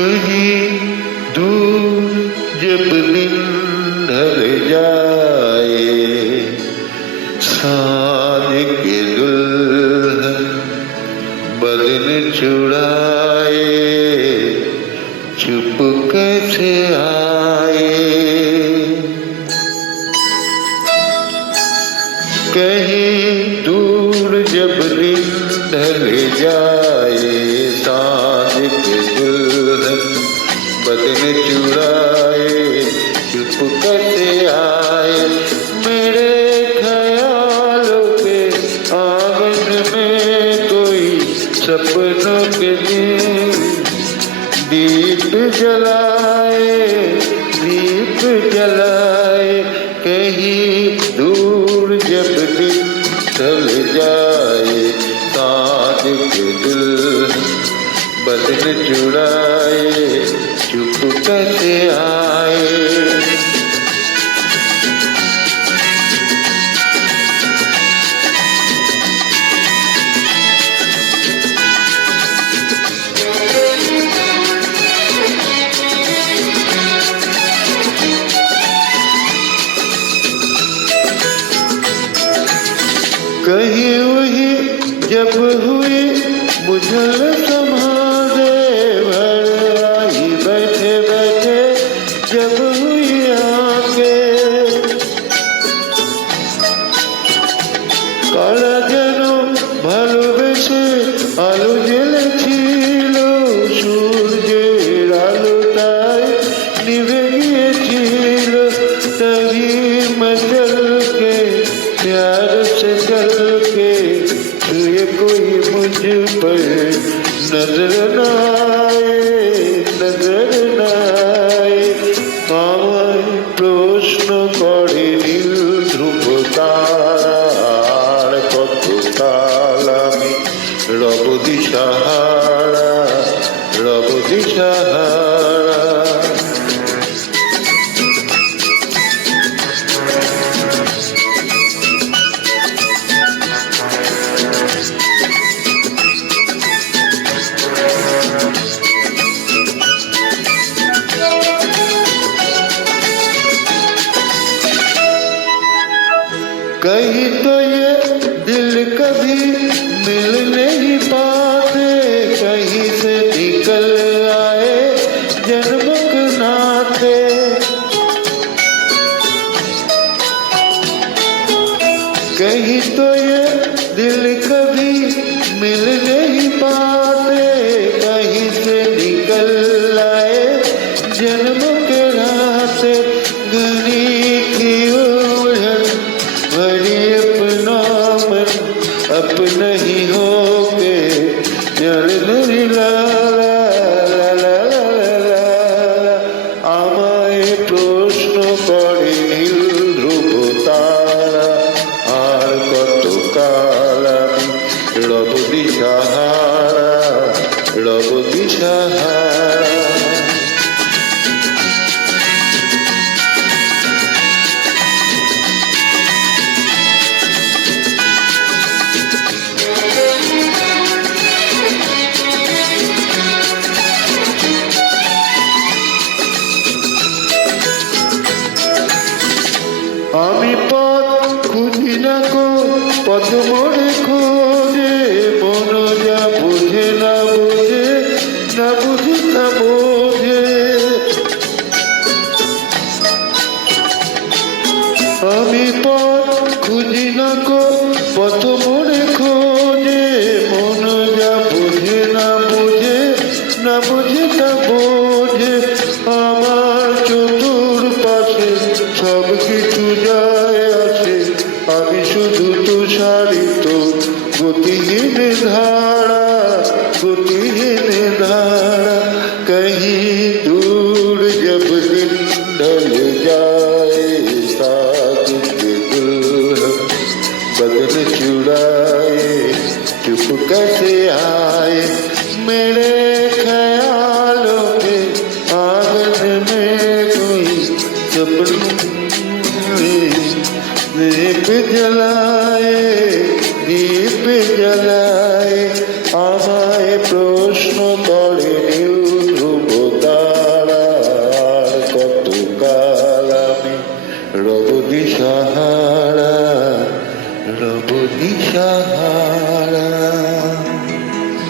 कहीं दूर जब दिन ढल जाए, साँझ के दुल्हन बदन चुराए, चुप कैसे आए। कहीं दूर जब दिन ढल जाए, साँझ के दुल्हन बदन चुराए, चुप कैसे आए। मेरे ख्यालों के आंगन में कोई सपनों के दीप जलाए, दीप जलाए। कहीं दूर जब दिन ढल जाए, साँझ के दुल्हन बदन चुराए, चुप कैसे आए। कहीं वही जब हुई मुझल समाधे, भर आई बैठे बैठे जब हुई आके। काला जनो ভালোবেসে আলো জ্বেলেছিল, সূর্যের আলো তাই নিভে গিয়েছিল। तभी मैं चल के प्यार से चल के, ये कोई मुझ पर नजर न आए, नजर न आए। আমায় প্রশ্ন করে নীল ধ্রুব তারা, আর কত কাল আমি রব দিশাহারা, রব দিশাহারা। कहीं तो ये दिल कभी मिल नहीं पाते, कहीं से निकल आए जन्मों के नाते। कहीं तो ये दिल कभी मिल नहीं पाते, कहीं से निकल आए जन्मों के नाते। घनी थी उलझन भरी अपना मन, अपना ही हो के जल नहीं लाला, लाला लाला। আমায় প্রশ্ন করে নীল ধ্রুব তারা, আর কত কাল আমি রব দিশাহারা, রব দিশাহারা। আমি পথ খুঁজি না গো, পথ মোড়ে খোঁজে, মন যা বোঝে না বোঝে, না বুঝি না বোঝে। আমি পথ খুঁজি না গো, পথ মোড়ে খোঁজে, মন যা বোঝে না বোঝে, না বুঝি না বোঝে। আমার চতুর্পাশে সব কিছু যায় আসে, আমি শুধু তুষারিত গতিহীন ধারা, গতিহীন ধারা। कहीं दूर जब दिन ढल जाए, साथ के दुल्हन बदन चुराए, चुप कैसे आए। मेरे ख्यालों के आंगन में कोई सपनों दीप जलाए, दीप जलाए। আমায় প্রশ্ন করে নীল ধ্রুব রব দিশাহারা রব দিশাহারা।